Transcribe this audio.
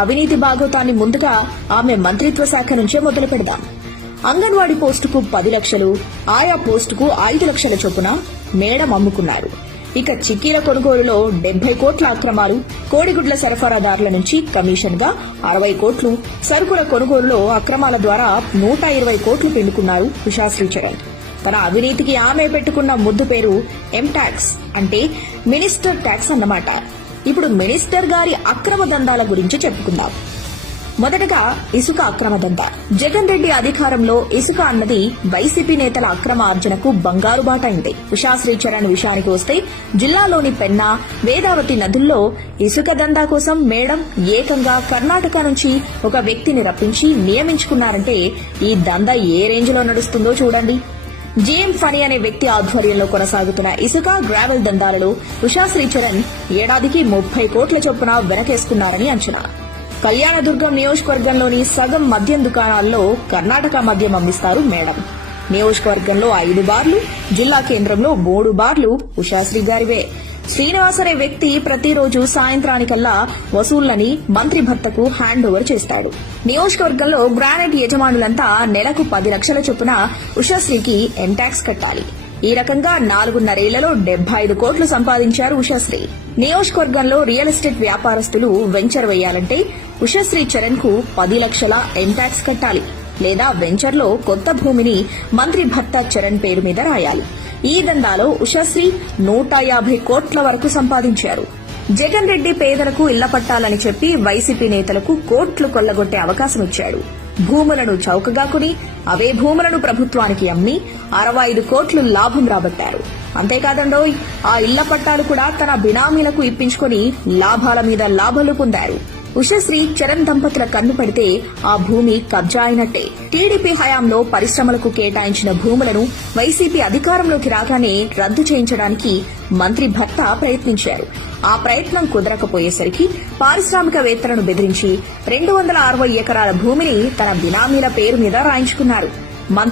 అవినీతి భాగోతాన్ని ముందుగా ఆమె మంత్రిత్వ శాఖ నుంచే మొదలు పెడదాం. అంగన్వాడీ పోస్టుకు 10 లక్షలు, ఆయా పోస్టుకు 5 లక్షల చొప్పున మేడం అమ్ముకున్నారు. ఇక చిక్కీల కొనుగోలులో 70 కోట్ల అక్రమాలు, కోడిగుడ్ల సరఫరాదారుల నుంచి కమిషన్ గా 60 కోట్లు, సరుకుల కొనుగోలులో అక్రమాల ద్వారా 120 కోట్లు పిండుకున్నారు ఉషాశ్రీ చరణ్. తన అవినీతికి ఆమె పెట్టుకున్న ముద్దు పేరు ఎంటాక్స్, అంటే మినిస్టర్ ట్యాక్స్ అన్నమాట. ఇప్పుడు మినిస్టర్ గారి అక్రమ దందాల గురించి చెప్పుకుందాం. మొదటగా ఇసుక అక్రమ దందా. జగన్ రెడ్డి అధికారంలో ఇసుక అన్నది వైసీపీ నేతల అక్రమ ఆర్జనకు బంగారు బాట అయింది. ఉషాశ్రీ చరణ్ విషయానికి వస్తే జిల్లాలోని పెన్నా, వేదావతి నదుల్లో ఇసుక దందా కోసం మేడం ఏకంగా కర్ణాటక నుంచి ఒక వ్యక్తిని రప్పించి నియమించుకున్నారంటే ఈ దందా ఏ రేంజ్ లో నడుస్తుందో చూడండి. జీఎం ఫనీ అనే వ్యక్తి ఆధ్వర్యంలో కొనసాగుతున్న ఇసుక గ్రావెల్ దందాలలో ఉషాశ్రీ చరణ్ ఏడాదికి 30 కోట్ల చొప్పున వెనకేసుకున్నారని అంచనా. కళ్యాణదుర్గం నియోజకవర్గంలోని సగం మద్యం దుకాణాల్లో కర్ణాటక మద్యం అమ్మిస్తారు మేడం. నియోజకవర్గంలో 5 బార్లు, జిల్లా కేంద్రంలో 3 బార్లు ఉషాశ్రీ గారివే. శ్రీనివాస్ అనే వ్యక్తి ప్రతిరోజు సాయంత్రానికల్లా వసూళ్లని మంత్రి భర్తకు హ్యాండ్ ఓవర్ చేస్తాడు. నియోజకవర్గంలో గ్రానైట్ యజమానులంతా నెలకు 10 లక్షల చొప్పున ఉషాశ్రీకి ఎంటాక్స్ కట్టాలి. ఈ రకంగా 4.5 ఏళ్లలో 75 కోట్లు సంపాదించారు ఉషాశ్రీ. నియోజకవర్గంలో రియల్ ఎస్టేట్ వ్యాపారస్తులు వెంచర్ వేయాలంటే ఉషాశ్రీ చరణ్ కు 10 లక్షల ఎంటాక్స్ కట్టాలి, లేదా వెంచర్లో కొత్త భూమిని మంత్రి భర్త చరణ్ పేరు మీద రాయాలి. ఈ దందాలో ఉషాశ్రీ 150 కోట్ల వరకు సంపాదించారు. జగన్ రెడ్డి పేదలకు ఇళ్ల పట్టాలని చెప్పి వైసీపీ నేతలకు కోట్లు కొల్లగొట్టే అవకాశం ఇచ్చాడు. భూములను చౌకగా కొని అవే భూములను ప్రభుత్వానికి అమ్మి 65 కోట్లు లాభం రాబట్టారు. అంతేకాదండోయ్, ఆ ఇళ్ల పట్టాలు కూడా తన బినామీలకు ఇప్పించుకుని లాభాల మీద లాభాలు పొందారు. ఉషశ్రీ చరణ్ దంపతుల కన్ను పెడితే ఆ భూమి కబ్జా అయినట్టే. టీడీపీ హయాంలో పరిశ్రమలకు కేటాయించిన భూములను వైసీపీ అధికారంలోకి రాగానే రద్దు చేయించడానికి మంత్రి భర్త ప్రయత్నించారు. ఆ ప్రయత్నం కుదరకపోయేసరికి పారిశ్రామికవేత్తలను బెదిరించి 260 ఎకరాల భూమిని తన బినామీల పేరు మీద రాయించుకున్నారు.